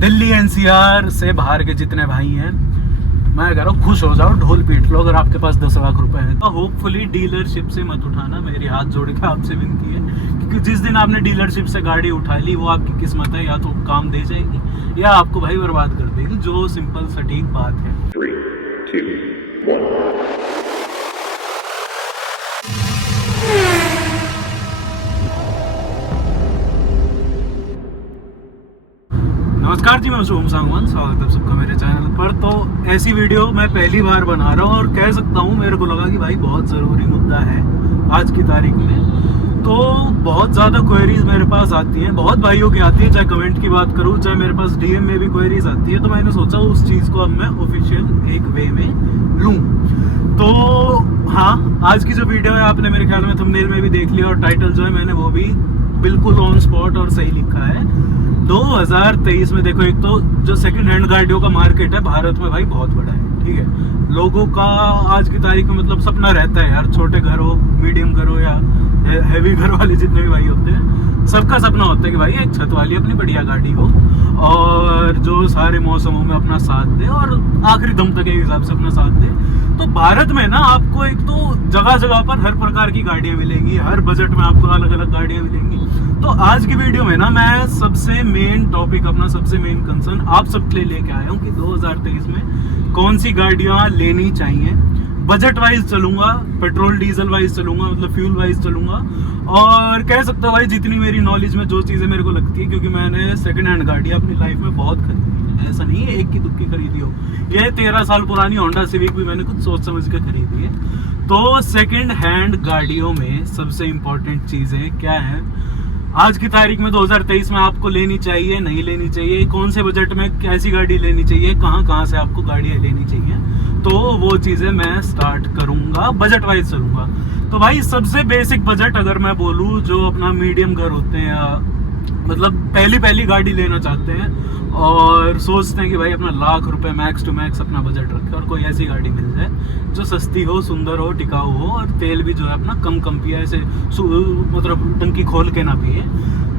Delhi NCR से बाहर के जितने भाई हैं, मैं कह रहा हूँ खुश हो जाओ, ढोल पीट लो। अगर आपके पास 10 लाख रुपए है तो होपफुली डीलरशिप से मत उठाना, मेरी हाथ जोड़ के आपसे विनती है। क्योंकि जिस दिन आपने डीलरशिप से गाड़ी उठा ली वो आपकी किस्मत है, या तो काम दे जाएगी या आपको भाई बर्बाद कर देगी, जो सिंपल सटीक बात है। 3, 2, 1. नमस्कार जी, मैं शुभम सांगवान, स्वागत है सबका मेरे चैनल पर। तो ऐसी वीडियो मैं पहली बार बना रहा हूँ और कह सकता हूँ मेरे को लगा कि भाई बहुत ज़रूरी मुद्दा है आज की तारीख में। तो बहुत ज़्यादा क्वेरीज मेरे पास आती हैं, बहुत भाइयों की आती है, चाहे कमेंट की बात करूँ चाहे मेरे पास डीएम में भी क्वेरीज आती है। तो मैंने सोचा उस चीज़ को अब मैं ऑफिशियल एक वे में लूँ। तो हाँ, आज की जो वीडियो है आपने मेरे ख्याल में थंबनेल में भी देख लिया और टाइटल जो है मैंने वो भी बिल्कुल ऑन स्पॉट और सही लिखा है। 2023 में देखो, एक तो जो सेकंड हैंड गाड़ियों का मार्केट है भारत में भाई बहुत बड़ा है, ठीक है। लोगों का आज की तारीख में मतलब सपना रहता है यार, छोटे घर हो, मीडियम घर हो या हैवी घर वाले जितने भी भाई होते हैं, सबका सपना होता है कि भाई एक छत वाली अपनी बढ़िया गाड़ी हो और जो सारे मौसमों में अपना साथ दे और आखिरी दम तक एक हिसाब से अपना साथ दे। तो भारत में ना आपको एक तो जगह जगह पर हर प्रकार की गाड़ियां मिलेंगी, हर बजट में आपको अलग अलग गाड़ियां मिलेंगी। तो आज की वीडियो में ना मैं सबसे मेन टॉपिक, अपना सबसे मेन कंसर्न आप सबके लिए लेके आया हूँ कि 2023 में कौन सी गाड़ियां लेनी चाहिए। बजट वाइज चलूंगा, पेट्रोल डीजल वाइज चलूंगा, मतलब फ्यूल वाइज चलूंगा, और कह सकता हूँ भाई जितनी मेरी नॉलेज में जो चीज़ें मेरे को लगती है, क्योंकि मैंने सेकंड हैंड गाड़ी अपनी लाइफ में बहुत खरीदी है, ऐसा नहीं है एक की दुक्की खरीदी हो। ये 13 साल पुरानी होंडा सिविक भी मैंने कुछ सोच समझ के खरीदी है। तो सेकंड हैंड गाड़ियों में सबसे इम्पोर्टेंट चीज़ें क्या हैं आज की तारीख में 2023 में आपको लेनी चाहिए, नहीं लेनी चाहिए, कौन से बजट में कैसी गाड़ी लेनी चाहिए, कहाँ कहाँ से आपको गाड़ियाँ लेनी चाहिए, तो वो चीज़ें मैं स्टार्ट करूँगा, बजट वाइज चलूँगा। तो भाई सबसे बेसिक बजट अगर मैं बोलूँ, जो अपना मीडियम घर होते हैं या मतलब पहली गाड़ी लेना चाहते हैं और सोचते हैं कि भाई अपना लाख रुपए मैक्स टू मैक्स अपना बजट रखे और कोई ऐसी गाड़ी मिल जाए जो सस्ती हो, सुंदर हो, टिकाऊ हो और तेल भी जो है अपना कम पिए, ऐसे मतलब टंकी खोल के ना पिए,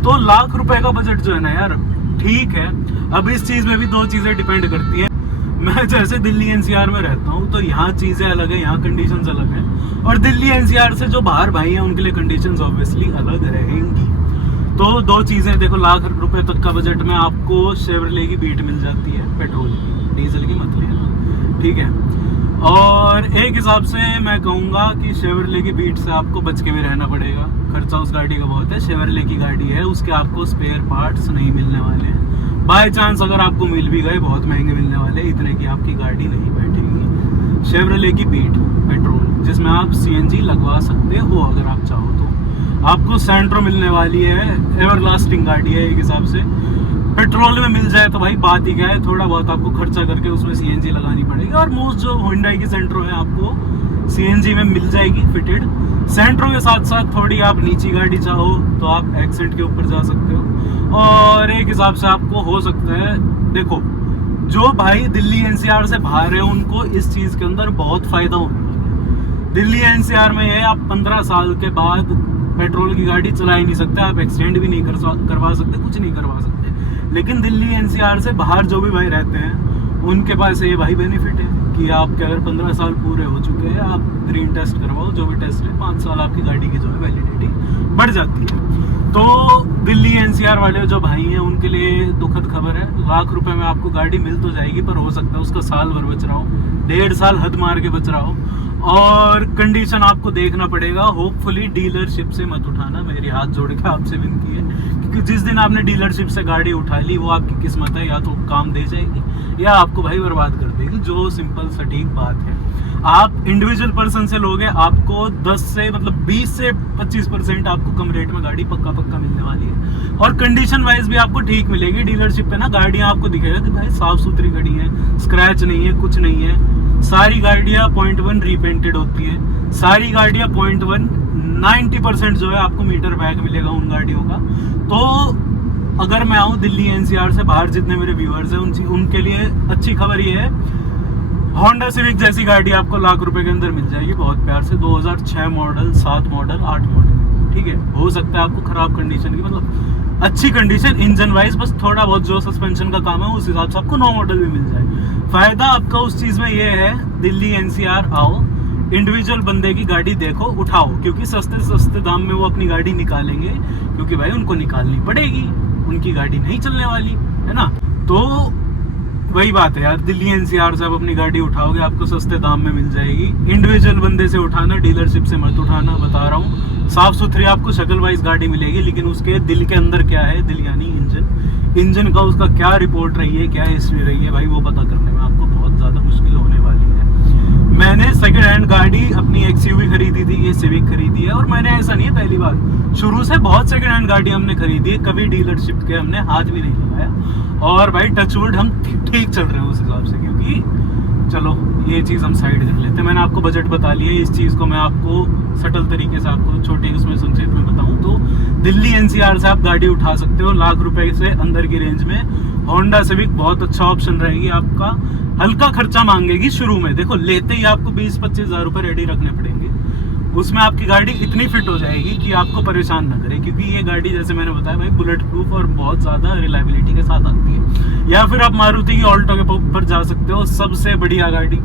तो लाख रुपए का बजट जो है ना यार ठीक है। अब इस चीज़ में भी दो चीज़ें डिपेंड करती हैं। मैं जैसे दिल्ली एनसीआर में रहता हूँ तो यहाँ चीज़ें अलग है, यहाँ कंडीशंस अलग हैं, और दिल्ली एनसीआर से जो बाहर भाई हैं उनके लिए कंडीशंस ऑब्वियसली अलग रहेंगी। तो दो चीज़ें देखो, लाख रुपए तक का बजट में आपको शेवरले की बीट मिल जाती है, पेट्रोल की, डीजल की मत लेना, ठीक है। और एक हिसाब से मैं कहूँगा कि शेवरले की बीट से आपको बच के भी रहना पड़ेगा, खर्चा उस गाड़ी का बहुत है। शेवरले की गाड़ी है, उसके आपको स्पेयर पार्ट्स नहीं मिलने वाले हैं, बाय चांस अगर आपको मिल भी गए बहुत महंगे मिलने वाले, इतने की आपकी गाड़ी नहीं बैठेगी। शेवरले की बीट पेट्रोल, जिसमें आप सीएनजी लगवा सकते हो अगर आप चाहो तो। आपको सेंट्रो मिलने वाली है, एवरलास्टिंग गाड़ी है एक हिसाब से। पेट्रोल में मिल जाए तो भाई बात ही क्या है, थोड़ा बहुत आपको खर्चा करके उसमें सीएनजी लगानी पड़ेगी, और मोस्ट जो हुंडई की सेंट्रो है आपको सीएनजी में मिल जाएगी फिटेड। सेंट्रो के साथ साथ थोड़ी आप नीची गाड़ी चाहो तो आप एक्सेंट के ऊपर जा सकते हो, और एक हिसाब से आपको हो सकता है, देखो जो भाई दिल्ली एनसीआर से बाहर है उनको इस चीज़ के अंदर बहुत फायदा होने वाला है। दिल्ली एनसीआर में है आप 15 साल के बाद पेट्रोल की गाड़ी चला ही नहीं सकते, आप एक्सटेंड भी नहीं करवा सकते, कुछ नहीं करवा सकते। लेकिन दिल्ली एनसीआर से बाहर जो भी भाई रहते हैं उनके पास ये भाई बेनिफिट है कि आपके अगर 15 साल पूरे हो चुके हैं, आप ग्रीन टेस्ट करवाओ, जो भी टेस्ट है 5 साल आपकी गाड़ी की जो है वैलिडिटी बढ़ जाती है। तो दिल्ली एनसीआर वाले जो भाई हैं उनके लिए दुखद खबर है, लाख रुपए में आपको गाड़ी मिल तो जाएगी, पर हो सकता है उसका साल भर बच रहा हो, 1.5 साल हद मार के बच रहा हो, और कंडीशन आपको देखना पड़ेगा। होपफुली डीलरशिप से मत उठाना, मेरी हाथ जोड़ के आपसे विनती है, क्योंकि जिस दिन आपने डीलरशिप से गाड़ी उठा ली वो आपकी किस्मत है, या तो काम दे जाएगी या आपको भाई बर्बाद कर देगी, जो सिंपल सटीक बात है। आप इंडिविजुअल पर्सन से लोगे, आपको 10 से मतलब 20 से 25% आपको कम रेट में गाड़ी पक्का मिलने वाली है, और कंडीशन वाइज भी आपको ठीक मिलेगी। डीलरशिप पे ना गाड़ियाँ आपको दिखेगा कि भाई साफ सुथरी गाड़ी है, स्क्रैच नहीं है, कुछ नहीं है, सारी गाड़ियाँ 0.1 रीपेंटेड होती है, सारी गाड़ियाँ 0.1 90% जो है आपको मीटर बैग मिलेगा उन गाड़ियों का। तो अगर मैं आऊँ दिल्ली एनसीआर से बाहर, जितने मेरे व्यूअर्स हैं उनके लिए अच्छी खबर ये है, होंडा सिविक जैसी गाड़ी आपको लाख रुपए के अंदर मिल जाएगी बहुत प्यार से। 2006 मॉडल, 7 मॉडल, 8 मॉडल, ठीक है। हो सकता है आपको खराब कंडीशन की, मतलब अच्छी कंडीशन इंजन वाइज, बस थोड़ा बहुत जो सस्पेंशन का काम है उस हिसाब से आपको 9 मॉडल भी मिल जाए। फायदा आपका उस चीज में ये है, दिल्ली एनसीआर आओ, इंडिविजुअल बंदे की गाड़ी देखो, उठाओ, क्योंकि सस्ते सस्ते दाम में वो अपनी गाड़ी निकालेंगे, क्योंकि भाई उनको निकालनी पड़ेगी, उनकी गाड़ी नहीं चलने वाली है ना। तो वही बात है यार, दिल्ली एनसीआर से आप अपनी गाड़ी उठाओगे आपको सस्ते दाम में मिल जाएगी। इंडिविजुअल बंदे से उठाना, डीलरशिप से मत उठाना, बता रहा हूँ। साफ सुथरी आपको शक्ल वाइज गाड़ी मिलेगी, लेकिन उसके दिल के अंदर क्या है, दिल यानी इंजन का उसका क्या रिपोर्ट रही है, क्या हिस्ट्री रही है भाई, वो पता करने में आपको बहुत ज़्यादा मुश्किल होने वाली है। मैंने सेकंड हैंड गाड़ी अपनी एक्सयूवी खरीदी थी, ये सिविक खरीदी है, और मैंने ऐसा नहीं है पहली बार, शुरू से बहुत सेकंड हैंड गाड़ी हमने खरीदी है, कभी डीलरशिप के हमने हाथ भी नहीं लगाया। और भाई टचवुड हम ठीक चल रहे हैं उस हिसाब से, क्योंकि चलो ये चीज़ हम साइड कर लेते हैं। मैंने आपको बजट बता लिया, इस चीज़ को मैं आपको सटल तरीके से आपको छोटे उसमें संक्षेप में बताऊं तो दिल्ली एनसीआर से आप गाड़ी उठा सकते हो लाख रुपए से अंदर की रेंज में। होंडा सिविक बहुत अच्छा ऑप्शन रहेगी आपका, हल्का खर्चा मांगेगी शुरू में, देखो लेते ही आपको 20-25 हज़ार रुपये रेडी रखने पड़ेंगे, उसमें आपकी गाड़ी इतनी फिट हो जाएगी कि आपको परेशान ना करे, क्योंकि ये गाड़ी जैसे मैंने बताया भाई बुलेट प्रूफ और बहुत ज़्यादा रिलायबिलिटी के साथ आती है। या फिर आप मारुति की ऑल्टो के ऊपर जा सकते हो, सबसे बढ़िया गाड़ी,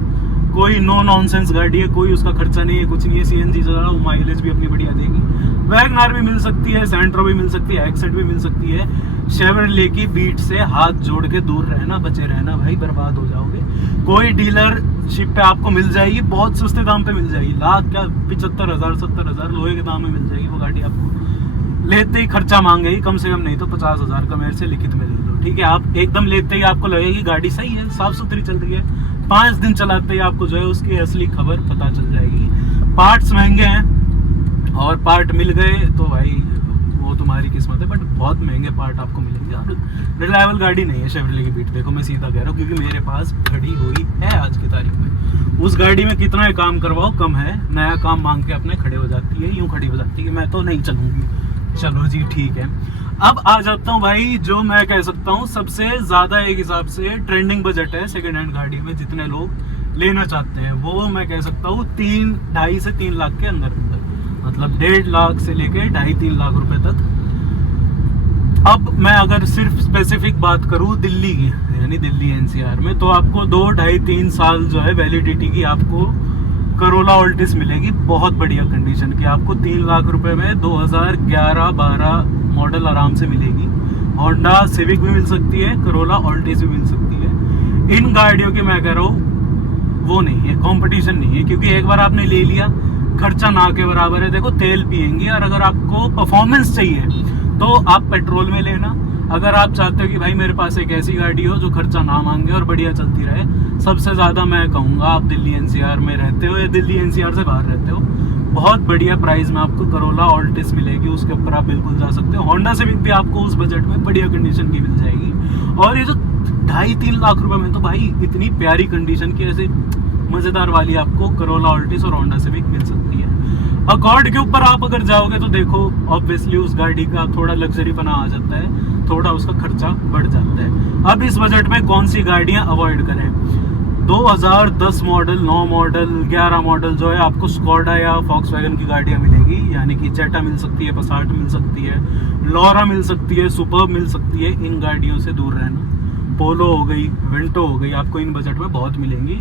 कोई नो नॉनसेंस गाड़ी है, कोई उसका खर्चा नहीं है, कुछ नहीं है, सीएनजी चलाओ, माइलेज भी अपनी बढ़िया देगी। वैगनआर भी मिल सकती है, सेंट्रो भी मिल सकती है, एक्सेंट भी मिल सकती है। शेवरले की बीट से हाथ जोड़ के दूर रहना, बचे रहना भाई, बर्बाद हो जाओगे। कोई डीलरशिप पे आपको मिल जाएगी, बहुत सस्ते दाम पे मिल जाएगी, लाख क्या 75,000 70,000 लोहे के दाम में मिल जाएगी वो गाड़ी आपको। लेते ही खर्चा मांगेगी कम से कम, नहीं तो 50,000 का मेरे से लिखित में ले लो, ठीक है। आप एकदम लेते ही आपको लगेगी गाड़ी सही है, साफ सुथरी चल रही है, 5 दिन चलाते ही आपको जो है उसकी असली खबर पता चल जाएगी। पार्ट्स महंगे हैं, और पार्ट मिल गए तो भाई वो तुम्हारी किस्मत है, बट बहुत महंगे पार्ट आपको मिलेंगे, और रिलायबल गाड़ी नहीं है शेवरले की बीट। देखो मैं सीधा कह रहा हूँ, क्योंकि मेरे पास खड़ी हुई है आज की तारीख में। उस गाड़ी में कितना काम करवाओ कम है, नया काम मांग के अपने खड़े हो जाती है, यूँ खड़ी हो जाती है कि मैं तो नहीं चलूँगी। चलो जी ठीक है, अब आ जाता हूँ भाई, जो मैं कह सकता हूँ सबसे ज़्यादा एक हिसाब से ट्रेंडिंग बजट है सेकेंड हैंड गाड़ी में, जितने लोग लेना चाहते हैं, वो मैं कह सकता हूँ 2.5 से 3 लाख के अंदर, मतलब 1.5 लाख से लेके 2.5-3 लाख रुपए तक। अब मैं अगर सिर्फ स्पेसिफिक बात करूँ दिल्ली की, यानी दिल्ली एनसीआर में, तो आपको 2-2.5-3 साल जो है वैलिडिटी की आपको करोला ऑल्टिस मिलेगी, बहुत बढ़िया कंडीशन की, आपको 3 लाख रुपए में 2011-12 मॉडल आराम से मिलेगी। होंडा सिविक भी मिल सकती है, करोला ऑल्टिस भी मिल सकती है। इन गाड़ियों के मैं कह रहा हूँ वो नहीं है, कंपटीशन नहीं है, क्योंकि एक बार आपने ले लिया खर्चा ना के बराबर है। देखो तेल पिएंगे, और अगर आपको परफॉर्मेंस चाहिए तो आप पेट्रोल में लेना। अगर आप चाहते हो कि भाई मेरे पास एक ऐसी गाड़ी हो जो खर्चा ना मांगे और बढ़िया चलती रहे, सबसे ज़्यादा मैं कहूँगा आप दिल्ली एनसीआर में रहते हो या दिल्ली एनसीआर से बाहर रहते हो, बहुत बढ़िया प्राइस में आपको करोला ऑल्टिस मिलेगी, उसके ऊपर आप बिल्कुल जा सकते हो। होंडा सिविक भी आपको उस बजट में बढ़िया कंडीशन की मिल जाएगी, और ये जो 2.5-3 लाख रुपए में तो भाई इतनी प्यारी कंडीशन की ऐसे मज़ेदार वाली आपको करोला ऑल्टिस और होंडा सिविक मिल सकती है। अकॉर्ड के ऊपर आप अगर जाओगे तो देखो ऑब्वियसली उस गाड़ी का थोड़ा लग्जरी बना आ जाता है, थोड़ा उसका खर्चा बढ़ जाता है। अब इस बजट में कौन सी गाड़ियां अवॉइड करें? 2010 मॉडल, 9 मॉडल, 11 मॉडल जो है आपको स्कोडा या वॉक्सवैगन की गाड़ियां मिलेगी, यानी कि जेटा मिल सकती है, पसाट मिल सकती है, लोरा मिल सकती है, सुपर्ब मिल सकती है। इन गाड़ियों से दूर रहना। पोलो हो गई, वेंटो हो गई, आपको इन बजट में बहुत मिलेंगी,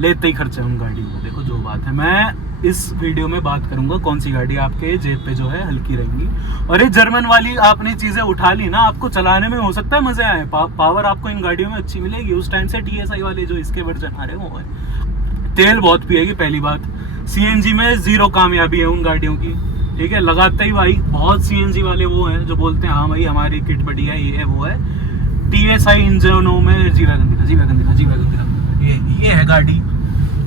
लेते ही खर्चे उन गाड़ियों को। देखो जो बात है, मैं इस वीडियो में बात करूंगा कौन सी गाड़ी आपके जेब पे जो है हल्की रहेंगी। और ये जर्मन वाली आपने चीजें उठा ली ना, आपको चलाने में हो सकता है मजे आए, पावर आपको इन गाड़ियों में अच्छी मिलेगी। उस टाइम से TSI वाले जो इसके वर्जन आ रहे हैं वो है, तेल बहुत पिएगी पहली बात, CNG में जीरो कामयाबी है उन गाड़ियों की, ठीक है। लगाते ही भाई बहुत CNG वाले वो हैं जो बोलते हैं हाँ भाई हमारी किट बढ़िया है, ये है वो है। TSI इंजनों में जी वैगन दिखा, ये है गाड़ी,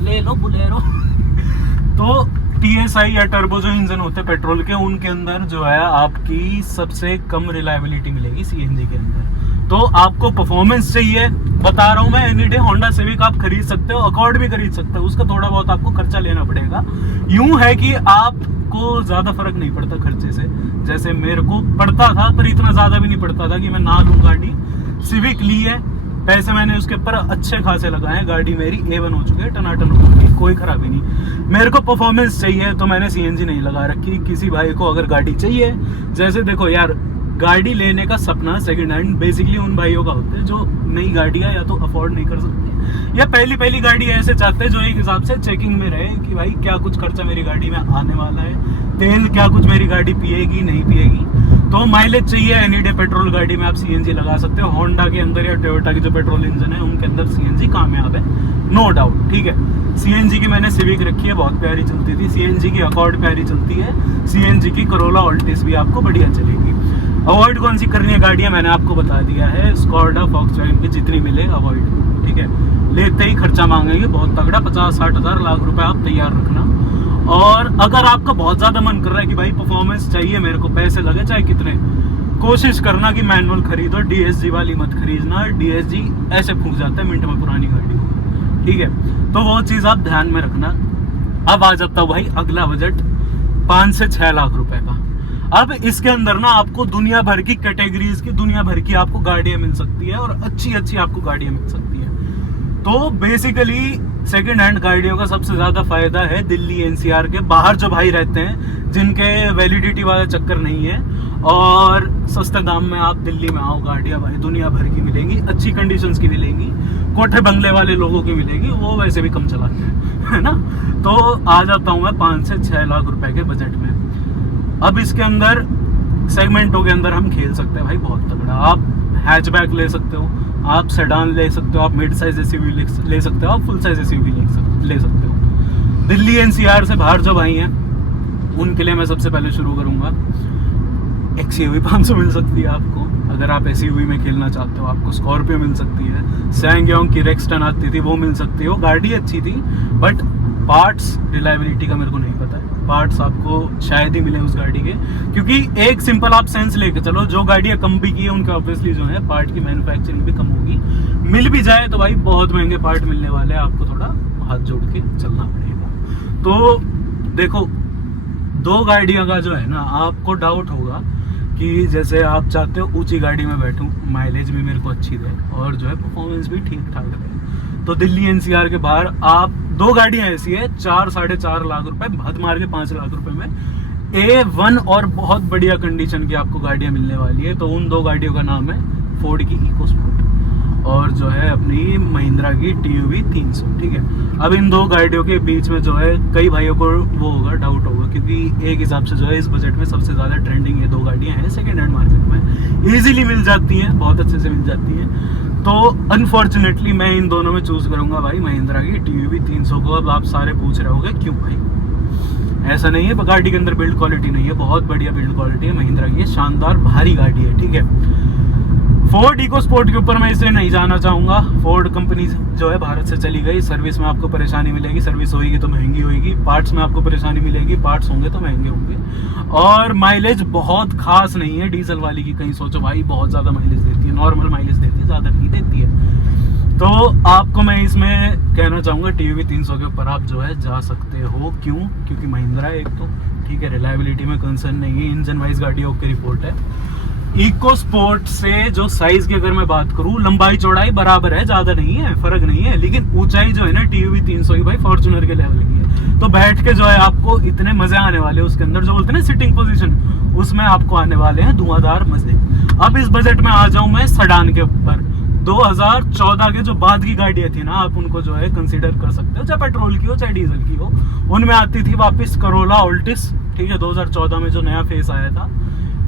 ले लो बोलेरो। तो TSI या टर्बो जो इंजन होते हैं पेट्रोल के, उनके अंदर जो है आपकी सबसे कम रिलायबिलिटी मिलेगी CNG के अंदर। तो आपको परफॉर्मेंस चाहिए, बता रहा हूँ मैं, एनी डे होंडा सिविक आप खरीद सकते हो, अकॉर्ड भी खरीद सकते हो, उसका थोड़ा बहुत आपको खर्चा लेना पड़ेगा। यूं है कि आपको ज्यादा फर्क नहीं पड़ता खर्चे से, जैसे मेरे को पड़ता था, पर इतना ज्यादा भी नहीं पड़ता था कि मैं ना लूं गाड़ी। सिविक ली है, पैसे मैंने उसके ऊपर अच्छे खासे लगाए, गाड़ी मेरी A1 हो चुकी है, टनाटन हो चुकी है, कोई खराबी नहीं। मेरे को परफॉर्मेंस चाहिए तो मैंने CNG नहीं लगा रखी। किसी भाई को अगर गाड़ी चाहिए, जैसे देखो यार गाड़ी लेने का सपना सेकंड हैंड बेसिकली उन भाइयों का होता है जो नई गाड़ियां या तो अफोर्ड नहीं कर सकते या पहली पहली गाड़ी ऐसे चाहते हैं जो एक हिसाब से चेकिंग में रहे कि भाई क्या कुछ खर्चा मेरी गाड़ी में आने वाला है, तेल क्या कुछ मेरी गाड़ी पिएगी नहीं पिएगी। तो माइलेज चाहिए एनी डे पेट्रोल गाड़ी में आप सीएनजी लगा सकते हो। होंडा के अंदर या टोयोटा की जो पेट्रोल इंजन है उनके अंदर सीएनजी कामयाब है, नो डाउट, ठीक है। सीएनजी की मैंने सिविक रखी है, बहुत प्यारी चलती थी। सीएनजी की अकॉर्ड प्यारी चलती है। सीएनजी की करोला ऑल्टिस भी आपको बढ़िया चलेगी। अवॉइड कौन सी करनी है गाड़ियां मैंने आपको बता दिया है। स्कॉडा फॉक्सवैगन की जितनी मिले अवॉइड, ठीक है। लेते ही खर्चा मांगेंगे बहुत तगड़ा, 50-60 हज़ार लाख रुपए आप तैयार रखना। और अगर आपका बहुत ज्यादा मन कर रहा है कि भाई परफॉर्मेंस चाहिए मेरे को, पैसे लगे चाहे कितने, कोशिश करना कि मैनुअल खरीदो, डीएसजी वाली मत खरीदना। डीएसजी ऐसे फूंक जाता है मिनट में पुरानी गाड़ी, ठीक है। तो वो चीज आप ध्यान में रखना। अब आ जाता हूँ भाई अगला बजट 5 से 6 लाख रुपए का। अब इसके अंदर ना आपको दुनिया भर की कैटेगरीज की, दुनिया भर की आपको गाड़ियां मिल सकती है और अच्छी अच्छी आपको गाड़ियां मिल सकती है। तो बेसिकली सेकंड हैंड गाड़ियों का सबसे ज्यादा फायदा है दिल्ली एनसीआर के बाहर जो भाई रहते हैं, जिनके वैलिडिटी वाला चक्कर नहीं है और सस्ते दाम में आप दिल्ली में आओ, गाड़ियां भाई दुनिया भर की मिलेंगी, अच्छी कंडीशंस की मिलेंगी, कोठे बंगले वाले लोगों की मिलेंगी, वो वैसे भी कम चलाते हैं, है ना। तो आ जाता हूँ मैं 5 से 6 लाख रुपए के बजट में। अब इसके अंदर सेगमेंटों के अंदर हम खेल सकते हैं भाई बहुत तगड़ा। आप हैचबैक ले सकते हो, आप सेडान ले सकते हो, आप मिड साइज एसयूवी ले सकते हो, आप फुल साइज एसयूवी ले सकते हो। दिल्ली एनसीआर से बाहर जो भाई हैं उनके लिए मैं सबसे पहले शुरू करूंगा, एक्सयूवी 500 मिल सकती है आपको। अगर आप एसयूवी में खेलना चाहते हो आपको स्कॉर्पियो मिल सकती है। सैंगयोंग की रेक्सटन आती थी, वो मिल सकती है। वो गाड़ी अच्छी थी बट पार्ट्स रिलायबिलिटी का मेरे को नहीं पता है। पार्ट्स आपको शायद ही मिले उस गाड़ी के, क्योंकि एक सिंपल आप सेंस लेके चलो, जो गाड़ियां कम भी की है उनका ऑब्वियसली जो है पार्ट की मैन्युफैक्चरिंग भी कम होगी। मिल भी जाए तो भाई बहुत महंगे पार्ट मिलने वाले हैं, आपको थोड़ा हाथ जोड़ के चलना पड़ेगा। तो देखो, 2 गाड़ियों का जो है ना, आपको डाउट होगा कि जैसे आप चाहते हो ऊंची गाड़ी में बैठूं, माइलेज भी मेरे को अच्छी दे और जो है परफॉर्मेंस भी ठीक ठाक रहे, तो दिल्ली एनसीआर के बाहर आप 2 गाड़ियां ऐसी है 4-4.5 लाख रुपए, हद मार के 5 लाख रुपए में A1 और बहुत बढ़िया कंडीशन की आपको गाड़ियां मिलने वाली है। तो उन 2 गाड़ियों का नाम है फोर्ड की इको स्पोर्ट और जो है अपनी महिंद्रा की TUV 300, ठीक है। अब इन 2 गाड़ियों के बीच में जो है कई भाइयों को वो होगा, डाउट होगा, क्योंकि एक हिसाब से जो है इस बजट में सबसे ज़्यादा ट्रेंडिंग ये 2 गाड़ियां हैं सेकेंड हैंड मार्केट में, ईजिली मिल जाती हैं, बहुत अच्छे से मिल जाती हैं। तो अनफॉर्चुनेटली मैं इन दोनों में चूज करूंगा भाई महिंद्रा की TUV 300 को। अब आप सारे पूछ रहे होंगे क्यों भाई, ऐसा नहीं है गाड़ी के अंदर बिल्ड क्वालिटी नहीं है, बहुत बढ़िया बिल्ड क्वालिटी है महिंद्रा की, शानदार भारी गाड़ी है, ठीक है। फोर्ड इको स्पोर्ट के ऊपर मैं इसलिए नहीं जाना चाहूंगा, फोर्ड कंपनी जो है भारत से चली गई, सर्विस में आपको परेशानी मिलेगी, सर्विस होगी तो महंगी होगी, पार्ट्स में आपको परेशानी मिलेगी, पार्ट्स होंगे तो महंगे होंगे, और माइलेज बहुत खास नहीं है डीजल वाली की। कहीं सोचो भाई बहुत ज़्यादा माइलेज देती है, नॉर्मल माइलेज देती है, ज़्यादा नहीं देती है। तो आपको मैं इसमें कहना चाहूँगा TUV 300 के ऊपर आप जो है जा सकते हो। क्यों? क्योंकि महिंद्रा एक तो ठीक है, रिलायबिलिटी में कंसर्न नहीं है, इंजन वाइज गाड़ी ओके रिपोर्ट है। इको स्पोर्ट से जो साइज की अगर मैं बात करूं, लंबाई चौड़ाई बराबर है, ज्यादा नहीं है, फर्क नहीं है, लेकिन ऊंचाई जो है ना TUV 300 की भाई फॉर्च्यूनर के लेवल की है। तो बैठ के जो है आपको इतने मजे आने वाले हैं उसके अंदर, जो बोलते हैं ना सिटिंग पोजीशन, उसमें आपको आने वाले हैं धुआंधार मजे। अब इस बजट में आ जाऊं मैं सेडान के ऊपर। 2014 के जो बाद की गाड़ियां थी ना, आप उनको जो है कंसीडर कर सकते हो, चाहे पेट्रोल की हो चाहे डीजल की हो। उनमें आती थी वापस करोला ऑल्टिस, ठीक है, 2014 में जो नया फेस आया था।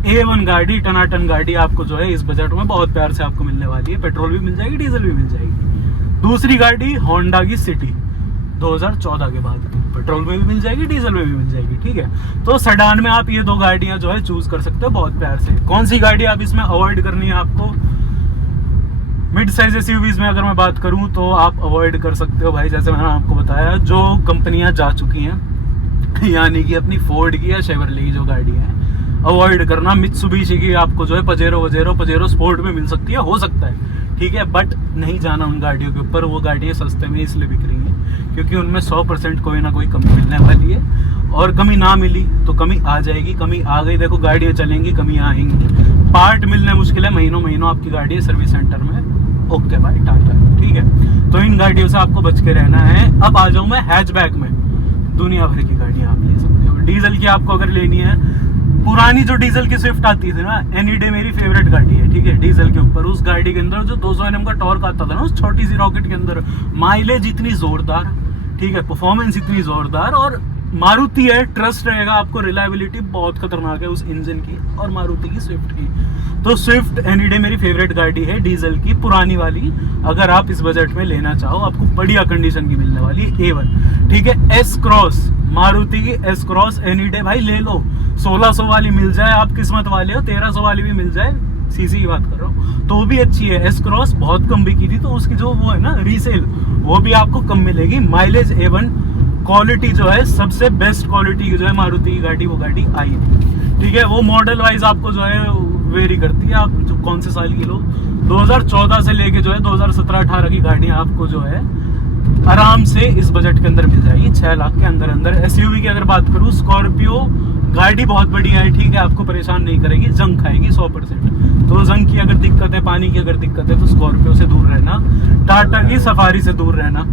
A1 गाड़ी, टनाटन गाड़ी आपको जो है इस बजट में बहुत प्यार से आपको मिलने वाली है, पेट्रोल भी मिल जाएगी, डीजल भी मिल जाएगी। दूसरी गाड़ी होंडा की सिटी 2014 के बाद की, पेट्रोल में भी मिल जाएगी, डीजल में भी मिल जाएगी, ठीक है। तो सेडान में आप ये 2 गाड़ियां जो है चूज कर सकते हो बहुत प्यार से। कौन सी गाड़ी आप इसमें अवॉइड करनी है आपको? मिड साइज एसयूवीज में अगर मैं बात करूं तो आप अवॉइड कर सकते हो भाई, जैसे मैंने आपको बताया, जो कंपनियां जा चुकी हैं, यानी कि अपनी फोर्ड की या शेवरले की जो गाड़ी है अवॉइड करना। मित्सुबिशी की आपको जो है पजेरो स्पोर्ट में मिल सकती है, हो सकता है, ठीक है, बट नहीं जाना उन गाड़ियों के ऊपर। वो गाड़ियाँ सस्ते में इसलिए बिक रही हैं क्योंकि उनमें 100% कोई ना कोई कमी मिलने वाली है, और कमी ना मिली तो कमी आ जाएगी, कमी आ गई देखो गाड़ियाँ चलेंगी, कमी आएंगी, पार्ट मिलने मुश्किल है, महीनों आपकी गाड़ी सर्विस सेंटर में, ओके भाई टाटा, ठीक है। तो इन गाड़ियों से आपको बच के रहना है। अब आ जाऊँ मैं हैचबैक में, दुनिया भर की गाड़ियाँ आप ले सकते हो। डीजल की आपको अगर लेनी है, पुरानी जो डीजल की स्विफ्ट आती थी ना, एनी डे मेरी फेवरेट गाड़ी है, ठीक है, डीजल के ऊपर। उस गाड़ी के अंदर जो 200 Nm का टॉर्क आता था ना उस छोटी सी रॉकेट के अंदर, माइलेज इतनी जोरदार, ठीक है, परफॉर्मेंस इतनी जोरदार, और मारुति है, ट्रस्ट रहेगा आपको, रिलायबिलिटी बहुत खतरनाक है उस इंजन की और मारुति की स्विफ्ट की। तो स्विफ्ट एनी डे मेरी फेवरेट गाड़ी है डीजल की, पुरानी वाली। अगर आप इस बजट में लेना चाहो, आपको बढ़िया कंडीशन की मिलने वाली है, A1, ठीक है। एस क्रॉस, मारुति की एस क्रॉस एनी डे भाई ले लो। 1600 वाली मिल जाए, आप किस्मत वाले हो, 1300 वाली भी मिल जाए, सीसी की बात कर रहा हूँ, तो वो भी अच्छी है। एस क्रॉस बहुत कम बिकी थी, तो उसकी जो वो है ना रीसेल, वो भी आपको कम मिलेगी। माइलेज A1, क्वालिटी जो है सबसे बेस्ट क्वालिटी की जो है मारुति की गाड़ी, वो गाड़ी आई थी, ठीक है। वो मॉडल वाइज आपको जो है वेरी करती है, आप जो कौन से साल की लो। 2014 से लेके जो है 2017-18 की गाड़ियाँ आपको जो है आराम से इस बजट के अंदर मिल जाएगी, 6 लाख के अंदर अंदर। एसयूवी की अगर बात करूँ, स्कॉर्पियो गाड़ी बहुत बढ़िया है, ठीक है, आपको परेशान नहीं करेगी, जंग खाएगी 100%। तो जंग की अगर दिक्कत है, पानी की अगर दिक्कत है, तो स्कॉर्पियो से दूर रहना, टाटा की सफारी से दूर रहना,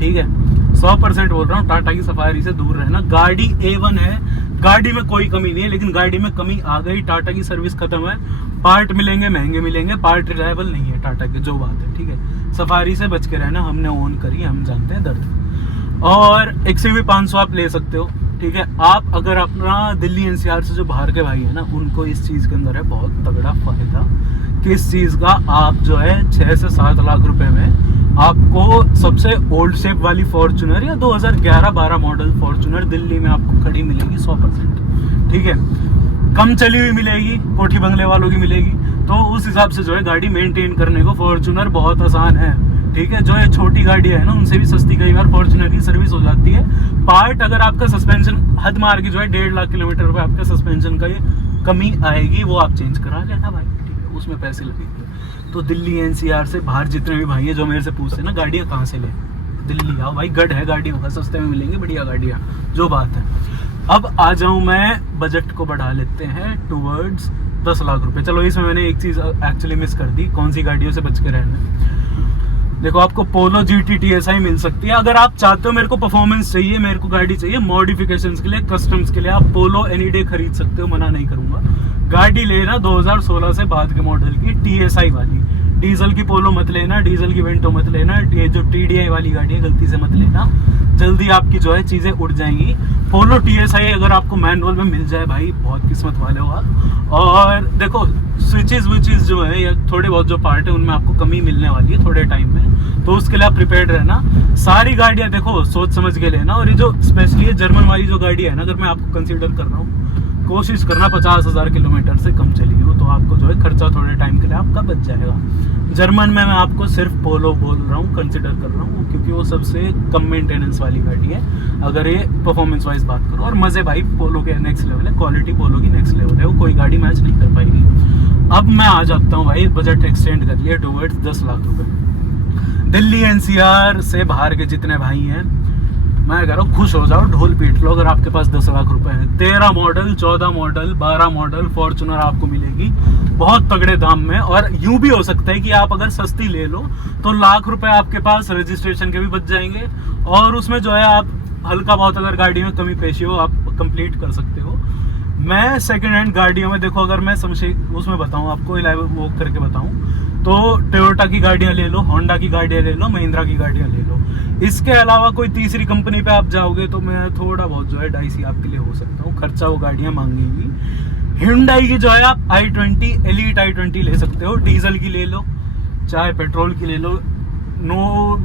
ठीक है, 100% बोल रहा हूँ, टाटा की सफारी से दूर रहना। गाड़ी A1 है, गाड़ी में कोई कमी नहीं है, लेकिन गाड़ी में कमी आ गई, टाटा की सर्विस खत्म है, पार्ट मिलेंगे महंगे मिलेंगे, पार्ट रिलायबल नहीं है टाटा के, जो बात है, ठीक है। सफारी से बच के रहना, हमने ओन करी, हम जानते हैं दर्द। और XUV 500 आप ले सकते हो, ठीक है। आप अगर अपना दिल्ली NCR से जो बाहर के भाई है ना, उनको इस चीज़ के अंदर है बहुत तगड़ा फायदा। किस चीज़ का? आप जो है 6 से 7 लाख रुपए में आपको सबसे ओल्ड शेप वाली फॉर्च्यूनर या 2011-12 मॉडल फॉर्च्यूनर दिल्ली में आपको खड़ी मिलेगी 100%, ठीक है। कम चली हुई मिलेगी, कोठी बंगले वालों की मिलेगी, तो उस हिसाब से जो है गाड़ी मेंटेन करने को फॉर्च्यूनर बहुत आसान है, ठीक है। जो ये छोटी गाड़ी है ना, उनसे भी सस्ती कई बार फॉर्च्यूनर की सर्विस हो जाती है। पार्ट अगर आपका सस्पेंशन हद मार के जो है 1.5 लाख किलोमीटर पे आपके सस्पेंशन का ये कमी आएगी, वो आप चेंज करा लेना भाई, ठीक है, उसमें पैसे लगेंगे। तो दिल्ली NCR से बाहर जितने भी भाई है जो मेरे से पूछते हैं ना गाड़ियाँ कहाँ से ले, दिल्ली आओ भाई, गढ़ है गाड़ियों का, सस्ते में मिलेंगी बढ़िया गाड़ियाँ, जो बात है। अब आ जाऊँ मैं, बजट को बढ़ा लेते हैं टूवर्ड्स 10 लाख रुपए। चलो इसमें मैंने एक चीज़ एक्चुअली मिस कर दी, कौन सी गाड़ियों से बच के रहना। देखो आपको पोलो GT TSI मिल सकती है। अगर आप चाहते हो मेरे को परफॉर्मेंस चाहिए, मेरे को गाड़ी चाहिए मॉडिफिकेशंस के लिए, कस्टम्स के लिए, आप पोलो एनी डे खरीद सकते हो, मना नहीं करूंगा। गाड़ी लेना 2016 से बाद के मॉडल की TSI वाली, डीजल की पोलो मत लेना, डीजल की वेंटो मत लेना, ये जो TDI वाली गाड़ी है गलती से मत लेना, जल्दी आपकी जो है चीज़ें उड़ जाएंगी। पोलो TSI अगर आपको मैनुअल में मिल जाए भाई, बहुत किस्मत वाले हो आप। और देखो स्विचेस विचेस जो है या थोड़े बहुत जो पार्ट है उनमें आपको कमी मिलने वाली है थोड़े टाइम में, तो उसके लिए आप प्रिपेयर्ड रहना। सारी गाड़ियाँ देखो सोच समझ के लेना, और ये जो स्पेशली जर्मन वाली जो गाड़ी है ना, अगर मैं आपको कंसिडर कर रहा हूँ, कोशिश करना 50,000 किलोमीटर से कम चली हो, तो आपको जो है खर्चा थोड़े टाइम के लिए आपका बच जाएगा। जर्मन में मैं आपको सिर्फ पोलो बोल रहा हूँ, कंसिडर कर रहा हूँ, क्योंकि वो सबसे कम मेंटेनेंस वाली गाड़ी है अगर ये परफॉर्मेंस वाइज बात करो। और मज़े भाई पोलो के नेक्स्ट लेवल है, क्वालिटी पोलो की नेक्स्ट लेवल है, वो कोई गाड़ी मैच नहीं कर पाएगी। अब मैं आ जाता हूँ भाई, बजट एक्सटेंड कर लिया टुवर्ड्स 10 लाख रुपये। दिल्ली NCR से बाहर के जितने भाई हैं, मैं कह रहा हूँ खुश हो जाओ, ढोल पीट लो अगर आपके पास 10 लाख रुपए हैं। 13 मॉडल, 14 मॉडल, 12 मॉडल फॉर्च्यूनर आपको मिलेगी बहुत तगड़े दाम में। और यूं भी हो सकता है कि आप अगर सस्ती ले लो तो लाख रुपए आपके पास रजिस्ट्रेशन के भी बच जाएंगे, और उसमें जो है आप हल्का बहुत अगर गाड़ी में कमी पेशी हो आप कंप्लीट कर सकते हो। मैं सेकेंड हैंड गाड़ियों में देखो, अगर मैं उसमें बताऊँ आपको, वो करके बताऊँ तो टोयोटा की गाड़ियाँ ले लो, होंडा की गाड़ियाँ ले लो, महिंद्रा की गाड़ियाँ ले लो। इसके अलावा कोई तीसरी कंपनी पे आप जाओगे तो मैं थोड़ा बहुत जो है डाइसी आपके लिए हो सकता हूँ, खर्चा वो गाड़ियाँ मांगेंगी। Hyundai की जो है आप i20 एलीट i20 ले सकते हो, डीजल की ले लो चाहे पेट्रोल की ले लो, नो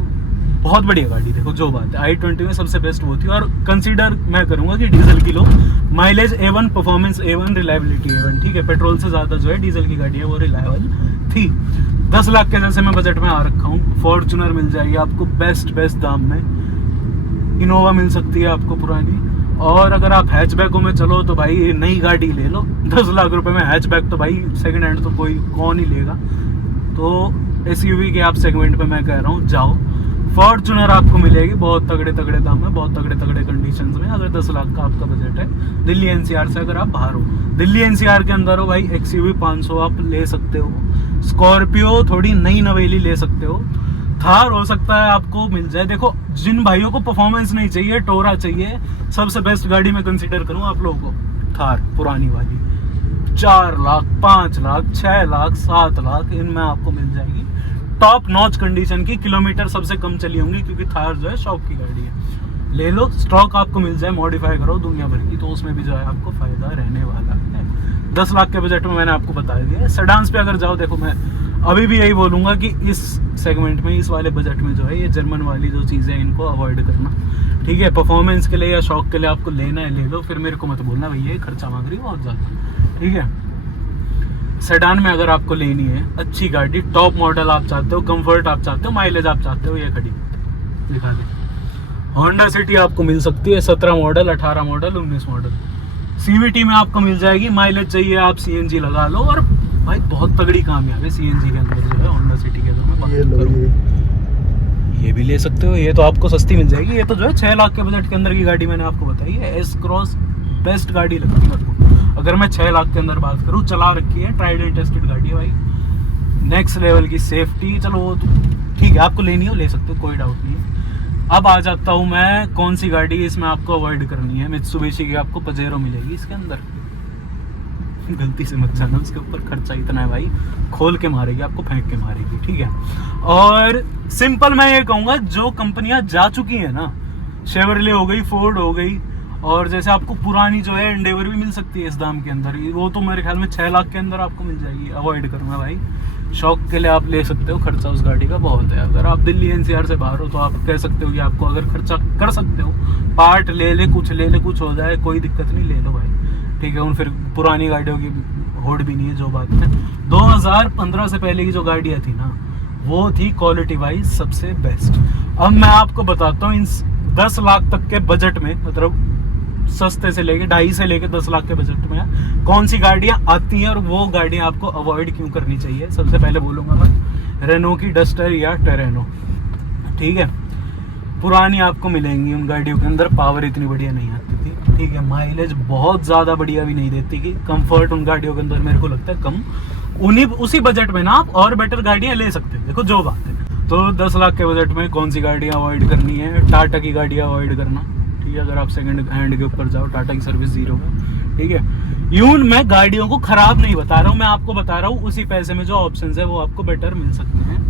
बहुत बढ़िया गाड़ी। देखो जो बात है i20 में सबसे बेस्ट वो थी, और कंसीडर मैं करूंगा कि डीजल की लो, mileage A1, performance A1, reliability A1, ठीक है। पेट्रोल से ज़्यादा जो है डीजल की गाड़ी है वो रिलायबल थी। 10 लाख के जैसे मैं बजट में आ रखा हूँ, फॉर्च्यूनर मिल जाएगी आपको बेस्ट दाम में, इनोवा मिल सकती है आपको पुरानी, और अगर आप हैचबैकों में चलो तो भाई नई गाड़ी ले लो। 10 लाख रुपए में हैचबैक तो भाई सेकंड हैंड तो कौन ही लेगा। तो SUV के आप सेगमेंट पे मैं कह रहा हूँ जाओ, फॉर्च्यूनर आपको मिलेगी बहुत तगड़े दाम में, बहुत तगड़े कंडीशंस में, अगर 10 लाख का आपका बजट है। दिल्ली NCR से अगर आप बाहर हो, दिल्ली NCR के अंदर हो भाई, XUV 500 आप ले सकते हो, स्कॉर्पियो थोड़ी नई नवेली ले सकते हो, थार हो सकता है आपको मिल जाए। देखो जिन भाइयों को परफॉर्मेंस नहीं चाहिए, टोरा चाहिए, सबसे बेस्ट गाड़ी मैं कंसीडर करूँ आप लोगों को थार पुरानी वाली 4 लाख 5 लाख 6 लाख 7 लाख इनमें आपको मिल जाएगी। टॉप नॉच कंडीशन की, किलोमीटर सबसे कम चली होंगी क्योंकि थार जो है शौक की गाड़ी है। ले लो, स्टॉक आपको मिल जाए, मॉडिफाई करो दुनिया भर की, तो उसमें भी जो है आपको फायदा रहने वाला है। 10 लाख के बजट में मैंने आपको बता दिया है। सेडान्स पे अगर जाओ, देखो मैं अभी भी यही बोलूँगा कि इस सेगमेंट में, इस वाले बजट में जो है ये जर्मन वाली जो चीज़ें हैं इनको अवॉइड करना, ठीक है। परफॉर्मेंस के लिए या शौक के लिए आपको लेना है ले लो, फिर मेरे को मत बोलना भैया ये खर्चा मांग रही है बहुत ज़्यादा, ठीक है। सेडान में अगर आपको लेनी है अच्छी गाड़ी, टॉप मॉडल आप चाहते हो, कंफर्ट आप चाहते हो, माइलेज आप चाहते हो, ये खड़ी दिखा दे। होंडा सिटी आपको मिल सकती है 17 मॉडल 18 मॉडल 19 मॉडल। सीवीटी में आपको मिल जाएगी। माइलेज चाहिए आप सीएनजी लगा लो, और भाई बहुत तगड़ी कामयाब है सीएनजी के अंदर जो है होंडा सिटी के अंदर। मैं बात करूँ ये भी ले सकते हो, ये तो आपको सस्ती मिल जाएगी। ये तो जो है 6 लाख के बजट के अंदर की गाड़ी मैंने आपको बताई है। एस क्रॉस बेस्ट गाड़ी लगती है मेरे को। अगर मैं 6 लाख के अंदर बात करूँ, चला रखी है, ट्राइड एंड टेस्टेड गाड़ी है भाई, नेक्स्ट लेवल की सेफ्टी। चलो वो तो ठीक है, आपको लेनी हो ले सकते हो, कोई डाउट नहीं है। अब आ जाता हूँ मैं कौन सी गाड़ी इसमें आपको अवॉइड करनी है। मित्सुबिशी की आपको पजेरो मिलेगी इसके अंदर, गलती से मत जाना, उसके ऊपर खर्चा इतना है भाई, खोल के मारेगी आपको, फेंक के मारेगी, ठीक है। और सिंपल मैं ये कहूँगा, जो कंपनियां जा चुकी हैं ना, शेवरले हो गई, फोर्ड हो गई, और जैसे आपको पुरानी जो है एंडेवर भी मिल सकती है इस दाम के अंदर, वो तो मेरे ख्याल में 6 लाख के अंदर आपको मिल जाएगी। अवॉइड करूँगा भाई, शौक के लिए आप ले सकते हो, खर्चा उस गाड़ी का बहुत है। अगर आप दिल्ली एनसीआर से बाहर हो तो आप कह सकते हो कि आपको अगर खर्चा कर सकते हो, पार्ट ले ले कुछ हो जाए, कोई दिक्कत नहीं, ले लो भाई, ठीक है। उन फिर पुरानी गाड़ियों की होड़ भी नहीं है, जो बात है। 2015 से पहले की जो गाड़ियाँ थी ना, वो थी क्वालिटी वाइज सबसे बेस्ट। अब मैं आपको बताता हूँ इन 10 लाख तक के बजट में, मतलब सस्ते से लेके 2.5 से लेके 10 लाख के बजट में कौन सी गाड़ियां आती हैं और वो गाड़ियां आपको अवॉइड क्यों करनी चाहिए। सबसे पहले बोलूंगा मैं रेनो की डस्टर या टेरेनो, ठीक है। पुरानी आपको मिलेंगी उन गाड़ियों के अंदर, पावर इतनी बढ़िया नहीं आती थी, ठीक है। माइलेज बहुत ज़्यादा बढ़िया भी नहीं देती कि कंफर्ट उन गाड़ियों के अंदर मेरे को लगता है कम। उसी बजट में ना आप और बेटर गाड़ियाँ ले सकते हैं। देखो जो बात है, तो 10 लाख के बजट में कौन सी गाड़ियाँ अवॉइड करनी है, टाटा की गाड़ियाँ अवॉइड करना, ठीक है। अगर आप सेकंड हैंड के ऊपर जाओ, टाटा की सर्विस 0 है, ठीक है। यून मैं गाड़ियों को खराब नहीं बता रहा हूँ, मैं आपको बता रहा हूँ उसी पैसे में जो ऑप्शंस है वो आपको बेटर मिल सकते हैं।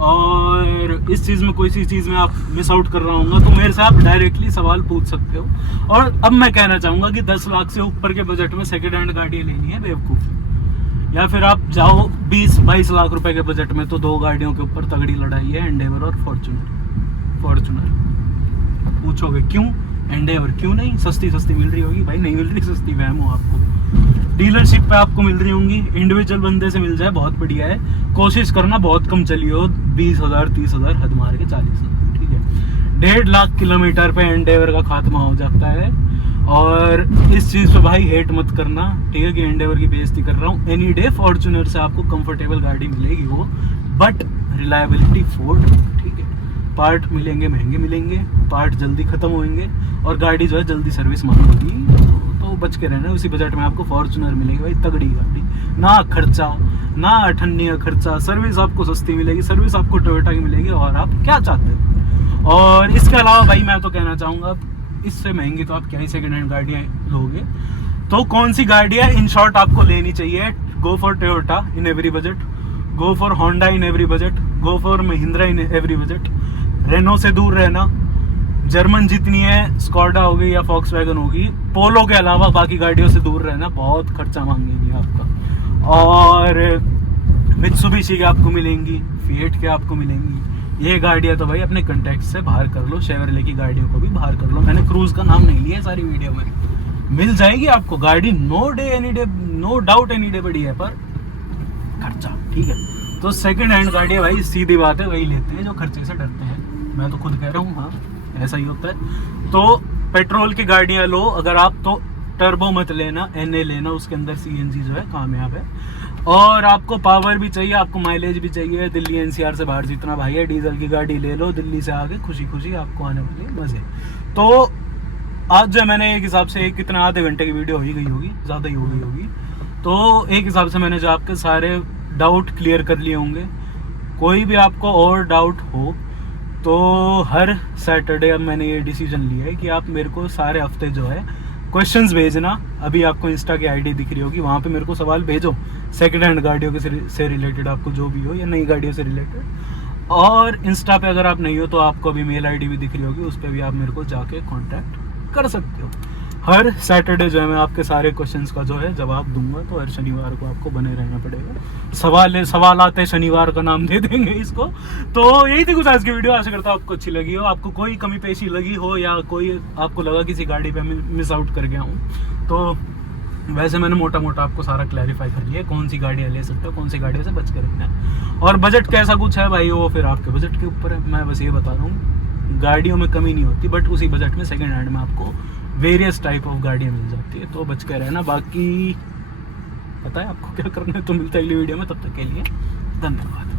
और इस चीज़ में कोई सी चीज़ में आप मिस आउट कर रहा हूँ तो मेरे से आप डायरेक्टली सवाल पूछ सकते हो। और अब मैं कहना चाहूँगा कि 10 लाख से ऊपर के बजट में सेकंड हैंड गाड़ी लेनी है बेवकूफ़ी, या फिर आप जाओ 20-22 लाख रुपए के बजट में, तो 2 गाड़ियों के ऊपर तगड़ी लड़ाई है, एंडेवर और फॉर्च्यूनर। पूछोगे क्यों एंडेवर, क्यों नहीं, सस्ती मिल रही होगी भाई, नहीं मिल रही सस्ती, वहम हो आपको। डीलरशिप पे आपको मिल रही होंगी, इंडिविजुअल बंदे से मिल जाए बहुत बढ़िया है। कोशिश करना बहुत कम चली हो, 20,000 30,000 हद मार के 40,000, ठीक है। 1.5 लाख किलोमीटर पे एंडेवर का खात्मा हो जाता है। और इस चीज़ पे भाई हेट मत करना, ठीक है, कि एंडेवर की बेइज्जती कर रहा हूँ। एनी डे फॉर्च्यूनर से आपको कंफर्टेबल गाड़ी मिलेगी वो, बट रिलायबिलिटी फोर्ड, ठीक है। पार्ट मिलेंगे, महंगे मिलेंगे, पार्ट जल्दी खत्म होंगे, और गाड़ी जो है जल्दी सर्विस मांगेगी, तो बच के रहना। उसी बजट में आपको फॉर्च्यूनर मिलेगी भाई, तगड़ी गाड़ी, ना खर्चा ना अठन्नी खर्चा, सर्विस आपको सस्ती मिलेगी, सर्विस आपको टोयोटा की मिलेगी, और आप क्या चाहते हो। और इसके अलावा भाई मैं तो कहना चाहूँगा, इससे महंगी तो आप क्या ही सेकेंड हैंड गाड़ियाँ लोगे। तो कौन सी गाड़ियाँ इन शॉर्ट आपको लेनी चाहिए, go for Toyota in every budget, go for Honda in every budget, go for Mahindra in every budget. Renault से दूर रहना, जर्मन जितनी है स्कॉडा होगी या फॉक्सवैगन होगी, पोलो के अलावा बाकी गाड़ियों से दूर रहना, बहुत खर्चा मांगेंगी आपका। और मित्सुबिशी के आपको मिलेंगी, फिएट के आपको मिलेंगी, ये गाड़ियाँ तो भाई अपने कंटेक्ट से बाहर कर लो। शेवरले की गाड़ियों को भी बाहर कर लो, मैंने क्रूज का नाम नहीं लिया सारी वीडियो में, मिल जाएगी आपको गाड़ी, नो डाउट एनी डे बढ़िया है, पर खर्चा, ठीक है। तो सेकंड हैंड गाड़ियाँ भाई सीधी बात है वही लेते हैं जो खर्चे से डरते हैं, मैं तो खुद कह रहा हूँ, हाँ ऐसा ही होता है। तो पेट्रोल की गाड़ियाँ लो अगर आप, तो टर्बो मत लेना, NA लेना, उसके अंदर CNG जो है कामयाब है। और आपको पावर भी चाहिए, आपको माइलेज भी चाहिए, दिल्ली NCR से बाहर जितना भाई है, डीजल की गाड़ी ले लो, दिल्ली से आगे खुशी खुशी आपको आने वाले मजे। तो आज जो मैंने एक हिसाब से कितना आधे घंटे की वीडियो हो ही गई होगी, ज़्यादा ही हो गई होगी, तो एक हिसाब से मैंने जो आपके सारे डाउट क्लियर कर लिए होंगे। कोई भी आपको और डाउट हो तो हर सैटरडे अब मैंने ये डिसीजन लिया है कि आप मेरे को सारे हफ्ते जो है क्वेश्चंस भेजना। अभी आपको इंस्टा की आईडी दिख रही होगी, वहाँ पे मेरे को सवाल भेजो सेकंड हैंड गाड़ियों के से रिलेटेड, आपको जो भी हो, या नई गाड़ियों से रिलेटेड। और इंस्टा पे अगर आप नहीं हो तो आपको अभी मेल आईडी भी दिख रही होगी, उस पर भी आप मेरे को जाके कांटेक्ट कर सकते हो। हर सैटरडे जो है मैं आपके सारे क्वेश्चंस का जो है जवाब दूंगा, तो हर शनिवार को आपको बने रहना पड़ेगा। सवाल आते शनिवार का नाम दे देंगे इसको। तो यही थी कुछ आज की वीडियो, आशा करता हूँ आपको अच्छी लगी हो। आपको कोई कमी पेशी लगी हो या कोई आपको लगा किसी गाड़ी पे मिस आउट कर गया हूँ, तो वैसे मैंने मोटा मोटा आपको सारा क्लैरिफाई कर लिया, कौन सी गाड़ियाँ ले सकते हो, कौन सी गाड़ियों से बच कर रखना है। और बजट कैसा कुछ है भाई, वो फिर आपके बजट के ऊपर है। मैं बस ये बता रहा हूँ गाड़ियों में कमी नहीं होती, बट उसी बजट में सेकेंड हैंड में आपको वेरियस टाइप ऑफ गाड़ियाँ मिल जाती है, तो बच के रहना। बाकी पता है आपको क्या करना है, तो मिलता है अगली वीडियो में, तब तक के लिए धन्यवाद।